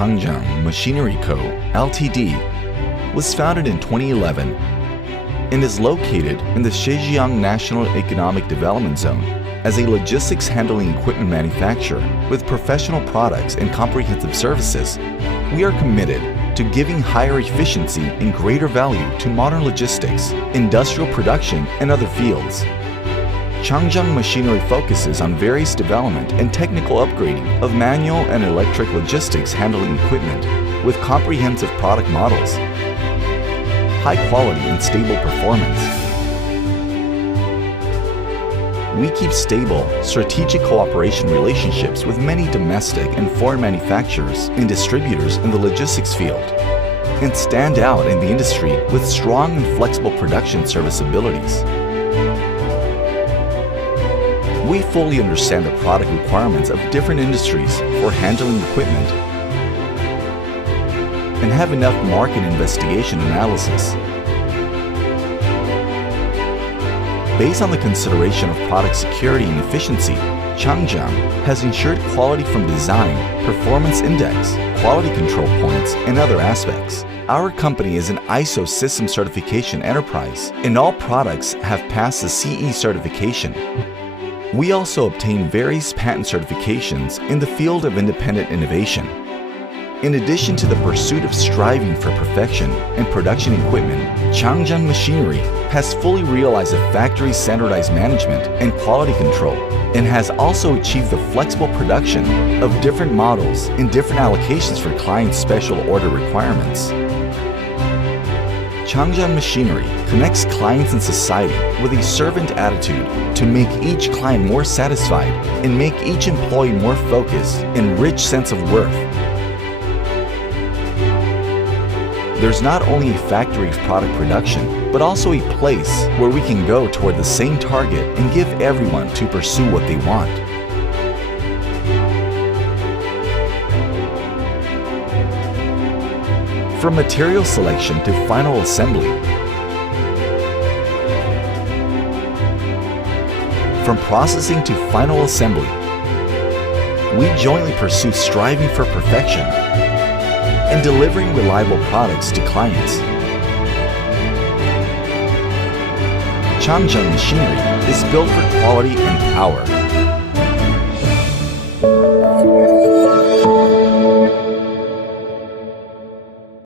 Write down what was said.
Changjiang Machinery Co., Ltd., was founded in 2011 and is located in the Zhejiang National Economic Development Zone as a logistics handling equipment manufacturer with professional products and comprehensive services. We are committed to giving higher efficiency and greater value to modern logistics, industrial production, and other fields. Changjiang Machinery focuses on various development and technical upgrading of manual and electric logistics handling equipment with comprehensive product models, high quality and stable performance. We keep stable, strategic cooperation relationships with many domestic and foreign manufacturers and distributors in the logistics field, and stand out in the industry with strong and flexible production serviceabilities. We fully understand the product requirements of different industries for handling equipment and have enough market investigation analysis. Based on the consideration of product security and efficiency, Changjiang has ensured quality from design, performance index, quality control points, and other aspects. Our company is an ISO system certification enterprise, and all products have passed the CE certification. We also obtain various patent certifications in the field of independent innovation. In addition to the pursuit of striving for perfection and production equipment, Changjiang Machinery has fully realized the factory standardized management and quality control, and has also achieved the flexible production of different models in different allocations for clients' special order requirements. Changjiang Machinery connects clients and society with a servant attitude to make each client more satisfied and make each employee more focused and rich sense of worth. There's not only a factory of product production, but also a place where we can go toward the same target and give everyone to pursue what they want. From material selection to final assembly, from processing to final assembly, we jointly pursue striving for perfection and delivering reliable products to clients. Changjiang Machinery is built for quality and power.